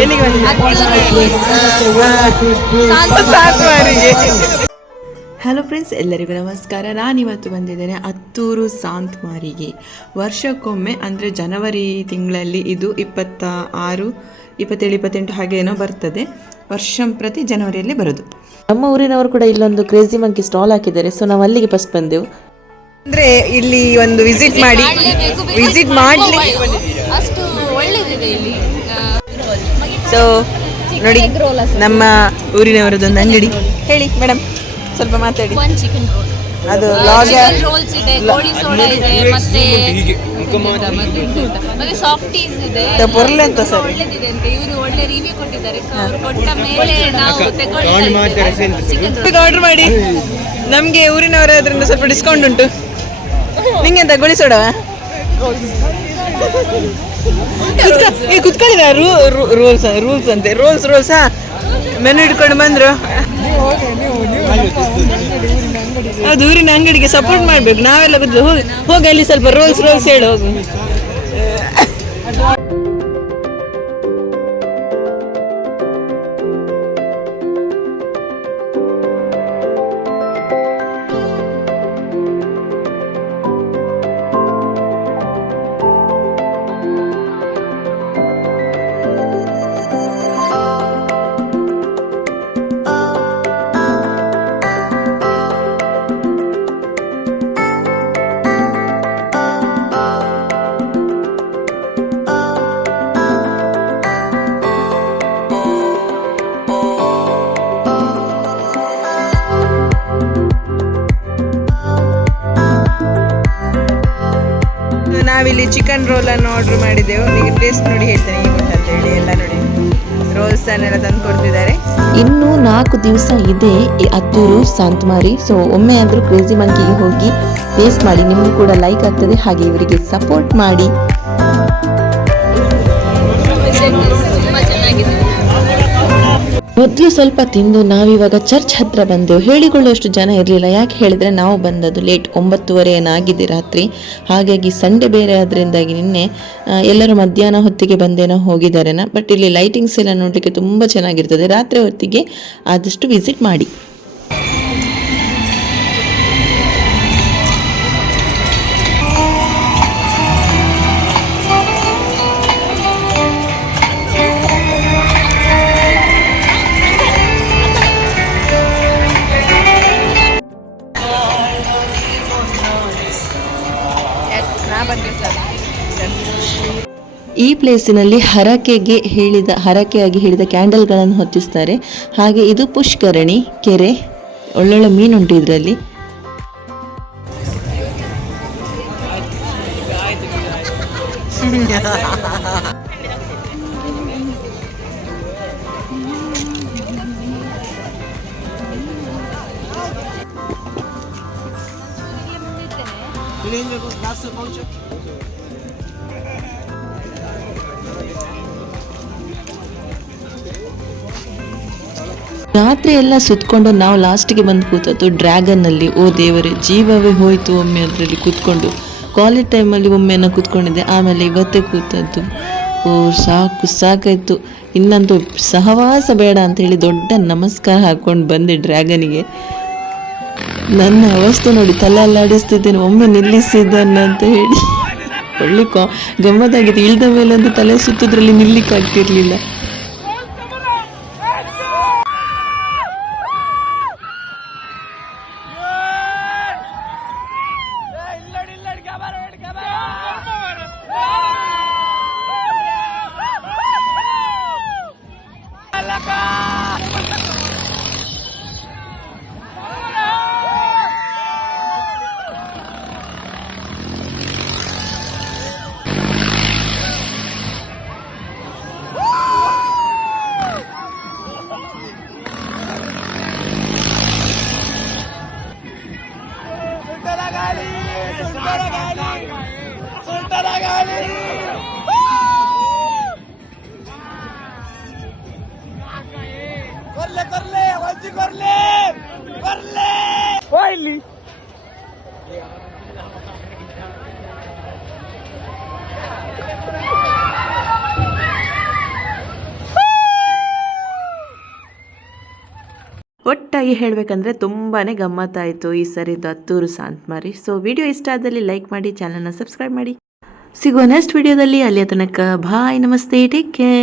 ಎಲ್ಲಿಗೆ hello friends ಎಲ್ಲರಿಗೂ ನಮಸ್ಕಾರ. ನಾನಿವತ್ತು ಬಂದಿದ್ದೇನೆ ಹತ್ತೂರು ಸಾಂತ್ ಮಾರಿಗೆ. ವರ್ಷಕ್ಕೊಮ್ಮೆ ಅಂದರೆ ಜನವರಿ ತಿಂಗಳಲ್ಲಿ ಇದು ಇಪ್ಪತ್ತ ಆರು ಇಪ್ಪತ್ತೇಳು ಇಪ್ಪತ್ತೆಂಟು ಹಾಗೇನೋ ಬರ್ತದೆ. ವರ್ಷಂ ಪ್ರತಿ ಜನವರಿಯಲ್ಲಿ ಬರೋದು. ನಮ್ಮ ಊರಿನವರು ಕೂಡ ಇಲ್ಲೊಂದು ಕ್ರೇಜಿ ಮಂಕಿ ಸ್ಟಾಲ್ ಹಾಕಿದ್ದಾರೆ. ಸೊ ನಾವು ಅಲ್ಲಿಗೆ ಫಸ್ಟ್ ಬಂದೆವು. ಅಂದರೆ ಇಲ್ಲಿ ಒಂದು ವಿಸಿಟ್ ಮಾಡಿ ವಿಸಿಟ್ ಮಾಡಲಿ ಅಷ್ಟು ಒಳ್ಳೇದಿದೆ ಇಲ್ಲಿ. ಸೊ ನೋಡಿ ನಮ್ಮ ಊರಿನವರದೊಂದು ಅಂಗಡಿ. ಹೇಳಿ ಮೇಡಮ್ ಸ್ವಲ್ಪ ಮಾತಾಡಿ. ಒನ್ ಚಿಕನ್ ರೋಲ್ ಅದು ಲಾಗ ಚಿಕನ್ ರೋಲ್ಸ್ ಇದೆ ಕೋಳಿ ಸೋಡಾ ಇದೆ ಮತ್ತೆ ಮತ್ತೆ ಮತ್ತೆ ಸಾಫ್ಟೀಸ್ ಇದೆ. ಪೊರ್ಲೆ ಅಂತ ಸರ್. ಒಳ್ಳೇದಿದೆ ಅಂತ ಇವರು ಒಳ್ಳೆ ರಿವ್ಯೂ ಕೊಟ್ಟಿದ್ದಾರೆ. ಸೊ ಅವ್ರು ಕೊಟ್ಟ ಮೇಲೆ ನಾವು ತಗೊಳ್ತಾ ಆರ್ಡರ್ ಮಾಡಿ. ನಮಗೆ ಊರಿನವರಾದ್ರಿಂದ ಸ್ವಲ್ಪ ಡಿಸ್ಕೌಂಟ್ ಉಂಟು. ನಿಂಗೆಂತ ಗೊಳಿಸೋಡವ ಈ ಕುತ್ಕೊಂಡಿದ ರೂಲ್ಸ್ ರೂಲ್ಸ್ ಅಂತೆ. ರೂಲ್ಸ್ ರೂಲ್ಸ್ ಮೆನು ಇಟ್ಕೊಂಡು ಬಂದ್ರು. ಅದು ಊರಿನ ಅಂಗಡಿಗೆ ಸಪೋರ್ಟ್ ಮಾಡ್ಬೇಕು. ನಾವೆಲ್ಲ ಹೋಗಿ ಹೋಗಿ ಅಲ್ಲಿ ಸ್ವಲ್ಪ ರೋಲ್ಸ್ ರೋಲ್ಸ್ ಹೇಳಿ, ಹೋಗು. ನಾವಿಲ್ಲಿ ಚಿಕನ್ ರೋಲ್ ಅನ್ನು ಆರ್ಡರ್ ಮಾಡಿದ್ದೆವು. ನೀವು ಟೇಸ್ಟ್ ನೋಡಿ ಹೇಳ್ತೇನೆ ಈಗ ಅಂತ ಹೇಳಿ. ಎಲ್ಲ ನೋಡಿ. ರೋಲ್ಸ್ ಅನ್ನೆಲ್ಲ ತಂದು ಕೊಡ್ತಿದ್ದಾರೆ. ಇನ್ನು ನಾಲ್ಕು ದಿವಸ ಇದೆ. ಈ ಸಾಂತ್ಮಾರಿ ಸಾಂತಮಾರಿ ಸೊ ಒಮ್ಮೆ ಆದರೂ ಕ್ರೇಜಿ ಮಂಕಿಗೆ ಹೋಗಿ ಟೇಸ್ಟ್ ಮಾಡಿ. ನಿಮಗೂ ಕೂಡ ಲೈಕ್ ಆಗ್ತದೆ. ಹಾಗೆ ಇವರಿಗೆ ಸಪೋರ್ಟ್ ಮಾಡಿ. ತುಂಬ ಚೆನ್ನಾಗಿದೆ. ಮೊದಲು ಸ್ವಲ್ಪ ತಿಂದು ನಾವಿವಾಗ ಚರ್ಚ್ ಹತ್ರ ಬಂದೆವು. ಹೇಳಿಕೊಳ್ಳುವಷ್ಟು ಜನ ಇರಲಿಲ್ಲ. ಯಾಕೆ ಹೇಳಿದ್ರೆ ನಾವು ಬಂದದ್ದು ಲೇಟ್ ಒಂಬತ್ತುವರೆ ಏನಾಗಿದೆ ರಾತ್ರಿ. ಹಾಗಾಗಿ ಸಂಡೆ ಬೇರೆ ಆದ್ರಿಂದಾಗಿ ನಿನ್ನೆ ಎಲ್ಲರೂ ಮಧ್ಯಾಹ್ನ ಹೊತ್ತಿಗೆ ಬಂದೇನೋ ಹೋಗಿದ್ದಾರೇನ. ಬಟ್ ಇಲ್ಲಿ ಲೈಟಿಂಗ್ಸ್ ಎಲ್ಲ ನೋಡಲಿಕ್ಕೆ ತುಂಬ ಚೆನ್ನಾಗಿರ್ತದೆ. ರಾತ್ರಿ ಹೊತ್ತಿಗೆ ಆದಷ್ಟು ವಿಸಿಟ್ ಮಾಡಿ. ಈ ಪ್ಲೇಸಿನಲ್ಲಿ ಹರಕೆಗೆ ಹೇಳಿದ ಹರಕೆಯಾಗಿ ಹೇಳಿದ ಕ್ಯಾಂಡಲ್ಗಳನ್ನು ಹೊತ್ತಿಸ್ತಾರೆ. ಹಾಗೆ ಇದು ಪುಷ್ಕರಣಿ ಕೆರೆ ಒಳ್ಳೊಳ್ಳೆ ಮೀನುಂಟು ಇದರಲ್ಲಿ. ರಾತ್ರಿ ಎಲ್ಲ ಸುತ್ಕೊಂಡು ನಾವು ಲಾಸ್ಟಿಗೆ ಬಂದು ಕೂತದ್ದು ಡ್ರ್ಯಾಗನ್ ಅಲ್ಲಿ ಓ ದೇವರೇ, ಜೀವವೇ ಹೋಯ್ತು ಒಮ್ಮೆ ಅದರಲ್ಲಿ ಕೂತ್ಕೊಂಡು. ಕಾಲೇಜ್ ಟೈಮಲ್ಲಿ ಒಮ್ಮೆನ ಕೂತ್ಕೊಂಡಿದ್ದೆ. ಆಮೇಲೆ ಇವತ್ತೇ ಕೂತದ್ದು. ಓ, ಸಾಕು, ಸಾಕಾಯ್ತು. ಇನ್ನಂತೂ ಸಹವಾಸ ಬೇಡ ಅಂತ ಹೇಳಿ ದೊಡ್ಡ ನಮಸ್ಕಾರ ಹಾಕೊಂಡು ಬಂದೆ ಡ್ರ್ಯಾಗನಿಗೆ. ನನ್ನ ಅವಸ್ಥೆ ನೋಡಿ ತಲೆ ಅಲ್ಲಾಡಿಸ್ತಿದ್ದೇನೆ ಒಮ್ಮೆ ನಿಲ್ಲಿಸಿದ್ದನ್ನ ಅಂತ ಹೇಳಿ. ಒಳ್ಳೆ ಕಾ ಇಳ್ದ ಮೇಲೆ ಅಂತ ತಲೆ ಸುತ್ತದ್ರಲ್ಲಿ ನಿಲ್ಲಿಕ್ಕೆ गाली सुलताना गाली सुलताना गाली करले करले वंची करले करले पहिली. ಆಗಿ ಹೇಳಬೇಕಂದ್ರೆ ತುಂಬಾ ಗಮ್ಮತ್ತಾಯಿತು ಈ ಸರಿದು ಹತ್ತೂರು ಸಾಂತ್ಮಾರಿ. ಸೊ ವಿಡಿಯೋ ಇಷ್ಟ ಆದಲ್ಲಿ ಲೈಕ್ ಮಾಡಿ ಚಾನಲ್ನ ಸಬ್ಸ್ಕ್ರೈಬ್ ಮಾಡಿ. ಸಿಗುವ ನೆಕ್ಸ್ಟ್ ವಿಡಿಯೋದಲ್ಲಿ ಅಲ್ಲಿಯ ತನಕ ಬಾಯ್ ನಮಸ್ತೆ ಟೇಕ್ ಕೇರ್